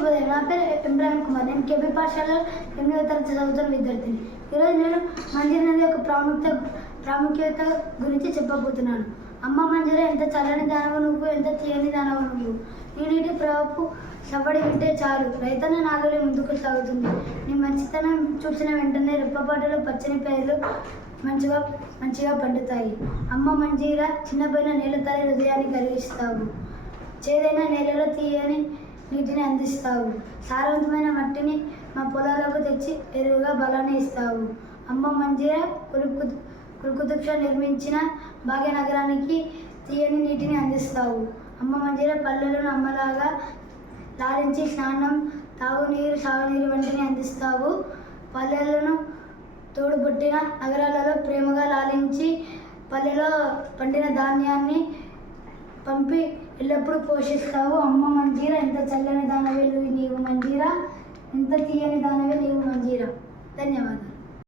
శుభోదయం. నా పేరు ఇమ్రాన్ కుమార్. నేను కేబీ పాఠశాలలో 8వ తరగతి చదువుతున్న విద్యార్థిని. ఈరోజు నేను మంజీరా నది యొక్క ప్రాముఖ్యత గురించి చెప్పబోతున్నాను. అమ్మ మంజీరా, ఎంత చల్లని దానవు నువ్వు, ఎంత తీయని దానవు నువ్వు. నీ నీటి ప్రవాహపు సవ్వడి వింటే చాలు, రైతన్న నాగలి ముందుకు సాగుతుంది. నీ మంచితనం చూసిన వెంటనే రెప్పపాటులో పచ్చని పైర్లు మంచిగా పండుతాయి. అమ్మ మంజీరా, చిన్నపోయిన నీళ్ళ తల్లి హృదయాన్ని కలిగిస్తావు. చేదైన నేలలో తీయని నీటిని అందిస్తావు. సారవంతమైన మట్టిని మా పొలాలకు తెచ్చి ఎరువుగా బలాన్ని ఇస్తావు. అమ్మ మంజీరా, కుతుబ్ షా నిర్మించిన భాగ్యనగరానికి తీయని నీటిని అందిస్తావు. అమ్మ మంజీరా, పల్లెలను అమ్మలాగా లాలించి స్నానం, తాగునీరు, సాగునీరు వంటిని అందిస్తావు. పల్లెలను తోడుబుట్టిన నగరాలలో ప్రేమగా లాలించి పల్లెలో పండిన ధాన్యాన్ని పంపి ఎల్లప్పుడూ పోషిస్తావు. అమ్మ మంజీరా, ఎంత చల్లని దానవే నీవు మంజీరా, ఎంత తీయని దానవే నీవు